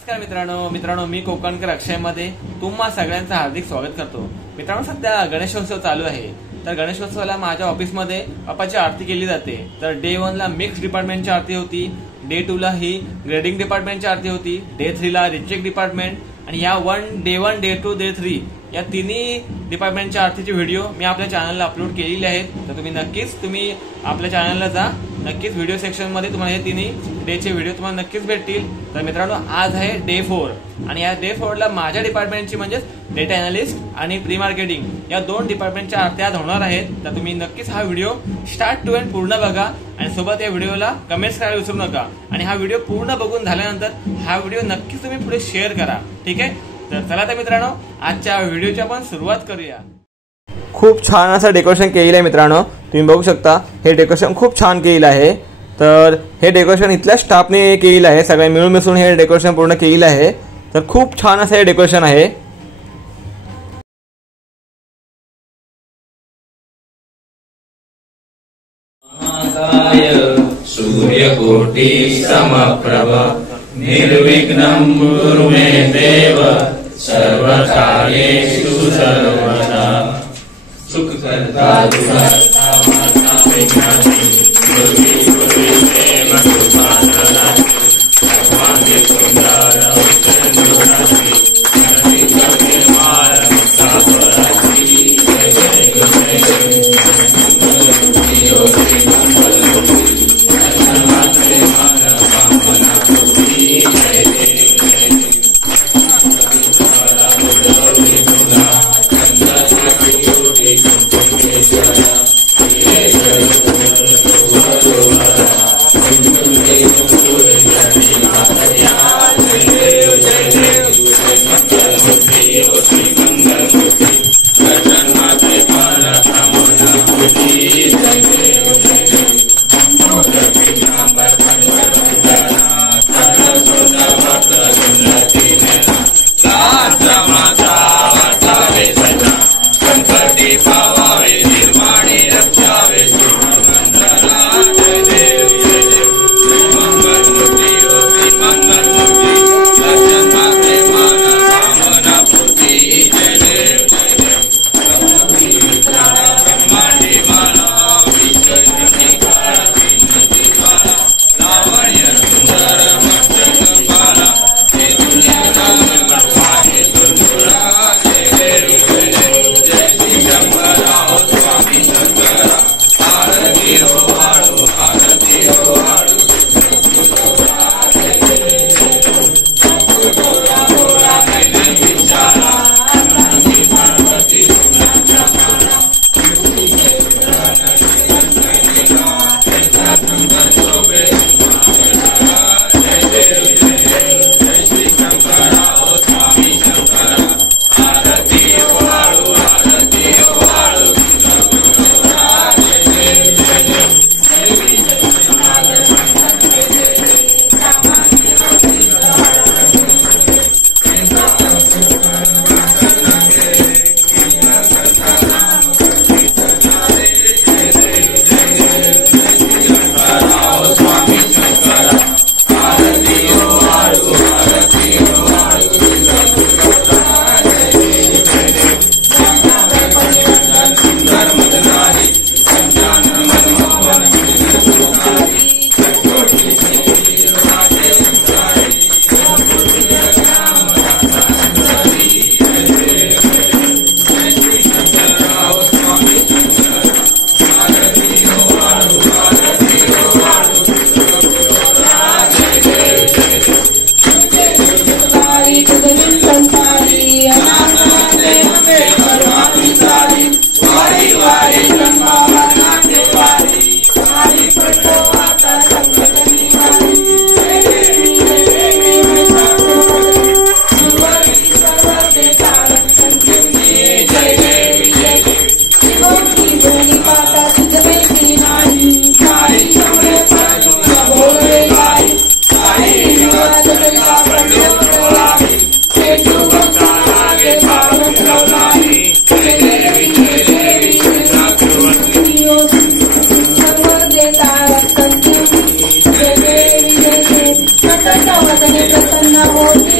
नमस्कार मित्रांनो मी कोकणकर अक्षयमध्ये तुम्हा सगळ्यांचं हार्दिक स्वागत करतो। मित्रांनो सध्या गणेशोत्सव चालू आहे, तर गणेशोत्सवाला माझ्या ऑफिसमध्ये बाप्पाची आरती केली जाते। तर डे 1 ला मिक्स डिपार्टमेंटची आरती होती, डे 2 ला ही ग्रेडिंग डिपार्टमेंटची आरती होती, डे 3 ला रिचेक डिपार्टमेंट आणि या डे 1, डे 2, डे 3 या तिन्ही डिपार्टमेंटच्या आरतीचे व्हिडिओ मी आपल्या चॅनलला अपलोड केलेले आहेत। तर तुम्ही आपल्या चॅनलला जा, नक्कीच व्हिडिओ सेक्शन मध्ये तुम्हाला हे तिन्ही डेचे व्हिडिओ तुम्हाला नक्कीच भेटतील। तर मित्रांनो आज आहे डे 4 आणि या डे 4 ला माझ्या डिपार्टमेंटची म्हणजे डेटा अनालिस्ट आणि प्री मार्केटिंग या दोन डिपार्टमेंटच्या आरत्या होणार आहेत। तर तुम्ही नक्कीच हा व्हिडिओ स्टार्ट टू एंड पूर्ण बघा आणि सोबत या व्हिडिओला कमेंट्स करायला विसरू नका। आणि हा व्हिडिओ पूर्ण बघून झाल्यानंतर हा व्हिडिओ नक्कीच तुम्ही पुढे शेअर करा, ठीक आहे। तर चला तर मित्रांनो आजच्या व्हिडिओची आपण सुरुवात करूया। खूप छान असं डेकोरेशन केलेलं आहे मित्रांनो, तुम्ही बघू शकता हे डेकोरेशन खूप छान केलेलं आहे। तर हे डेकोरेशन इथल्या स्टाफने केलेलं आहे, सगळे मिळून मिसळून हे डेकोरेशन पूर्ण केलेलं आहे। तर खूप छान असं हे डेकोरेशन आहे। सूर्यकोटि समप्रभ निर्विघ्नं कुरु मे देव सर्वकार्येषु सर्वदा सुखकर्ता दुःखहर्ता माता विघ्नानि दुर्गे देव सुभाषराजि सर्वाणि सुन्दरं चन्द्रासि नदि कविर्मारं सापरासि जय जय प्रसन्न होती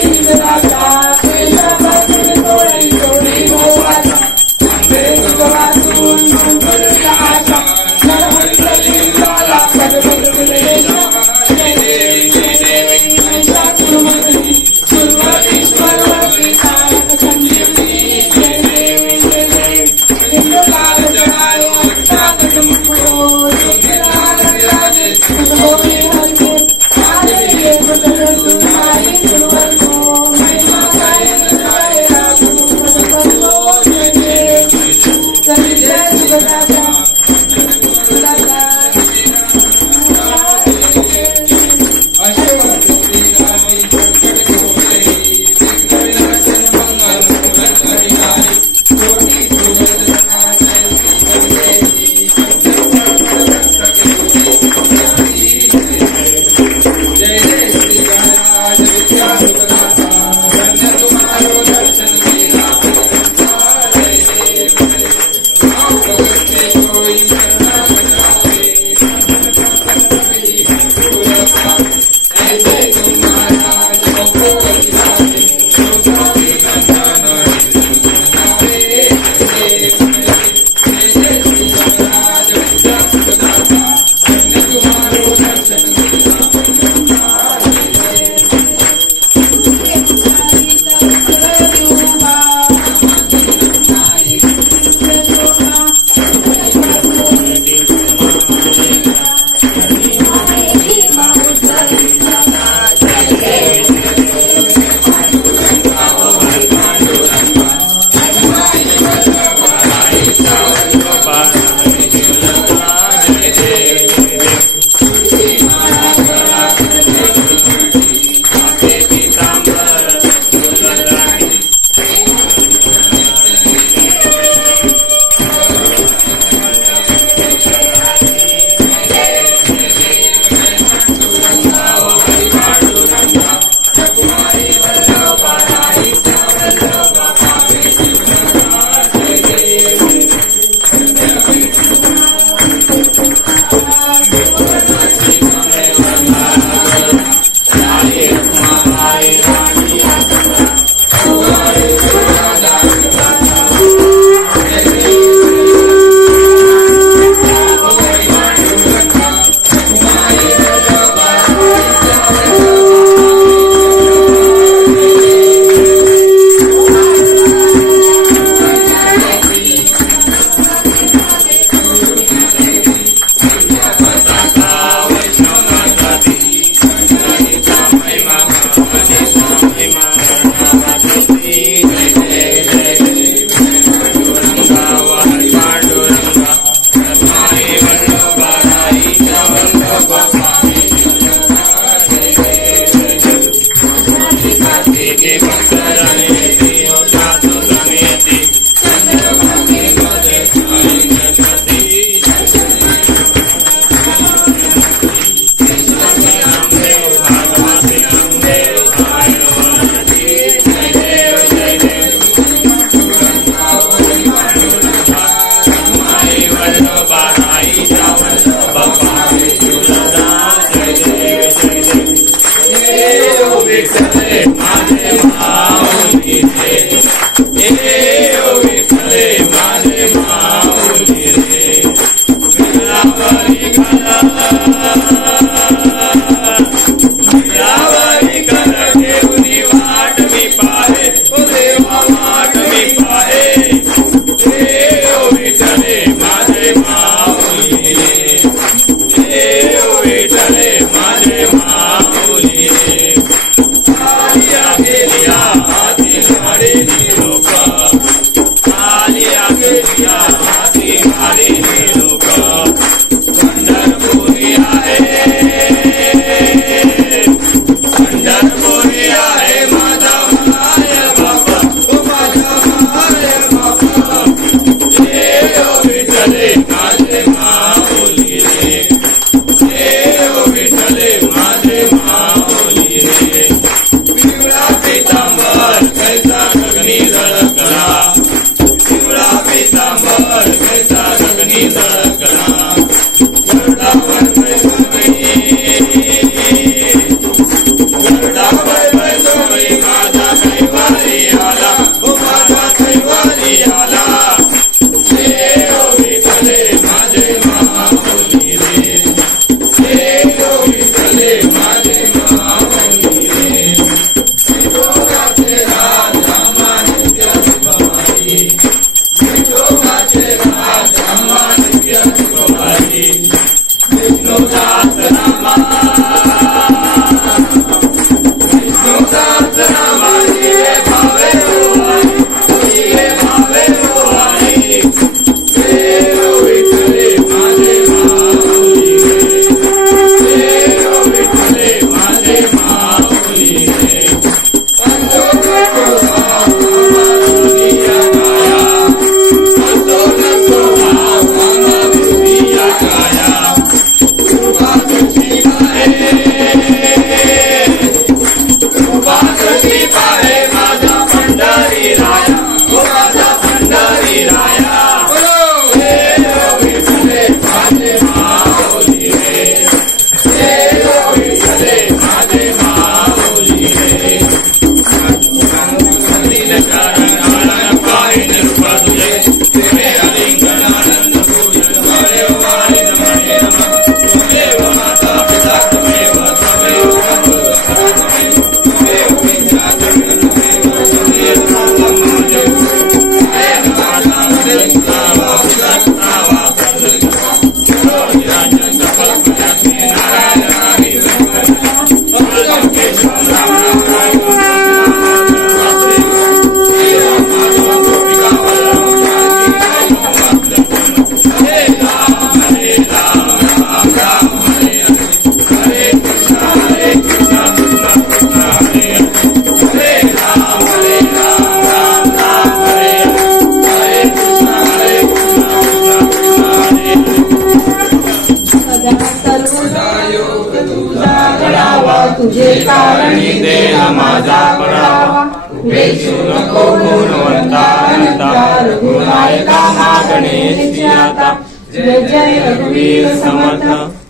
कारणी देह माझा पडावा, उपेक्षू नको गुणवंता अनंता, रघुनायका मा गणेश आता, जय जय रघुवीर समर्थ,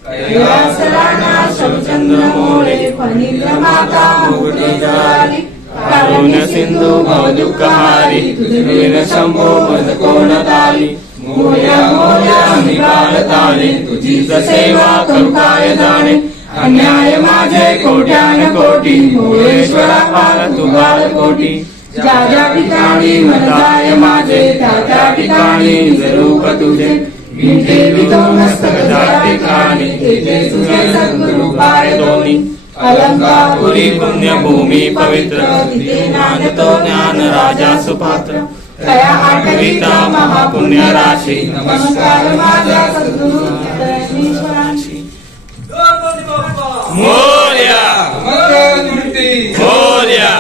कैलासराणा शवचंद्र मोरे, फणील माता मुकुटी जाली, कारुण्य सिंधू भवदुःखहारी, तुझे शंभो मज कोण ताली, मोर्या मोर्या मी बाळताने, तुझीच सेवा करू काय जाणे, अन्याय माझे कोट्यान कोटी, मोरेश्वरा पाल तू बालकोटी, ज्या ज्या ठिकाणी मनाय माझे, त्या त्या ठिकाणी रूप तुझे, मी ठेवितो मस्तक त्या ठिकाणी, तेथे तुझे सद्गुरु पाय दोन्ही, अलंकापुरी पुण्यभूमी पवित्र, तिथे नांदतो ज्ञान राजा सुपात्र, तया आठविता महापुण्य राशी, नमस्कार माझ्या सद्गुरु ज्ञानेश्वराशी. मोरया मंगलमूर्ती मोरया.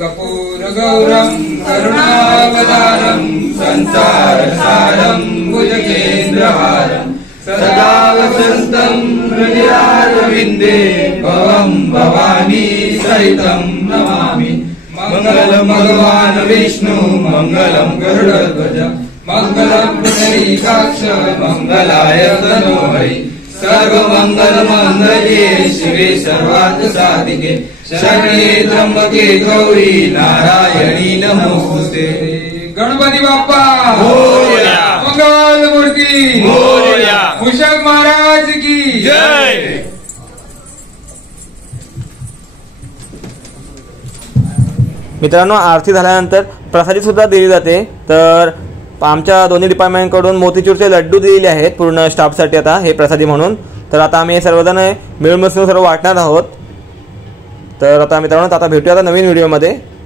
कपूर गौरम करुणावतारम संसार सारम भुजगेंद्रहारम सदा वसंतम हृदयारविंदे भवम भवानी सहितं नमामि. मंगलम भगवान विष्णु मंगलम गरुडध्वज मंगलम पुंडरीकाक्ष मंगलाय तनोहरि. सर्वमंगल मंगले शिवे सर्वार्थ साधिके शरण्ये त्र्यंबके गौरी नारायणी नमोस्तुते. गणपती बाप्पा मोरया. मंगल मूर्ती मोरया. मूषक महाराज की जय. मित्रांनो, आरती झाल्यानंतर प्रसादी सुद्धा दिली जाते. तर आमच्या दोन्ही डिपार्टमेंटकडून मोतीचूरचे लड्डू दिलेले आहेत पूर्ण स्टाफसाठी आता हे प्रसादी म्हणून. तर आता आम्ही सर्वजण मिळून मिसळून सर्व वाटणार आहोत. तर आता मित्रांनो, आता भेटूया आता नवीन व्हिडिओमध्ये.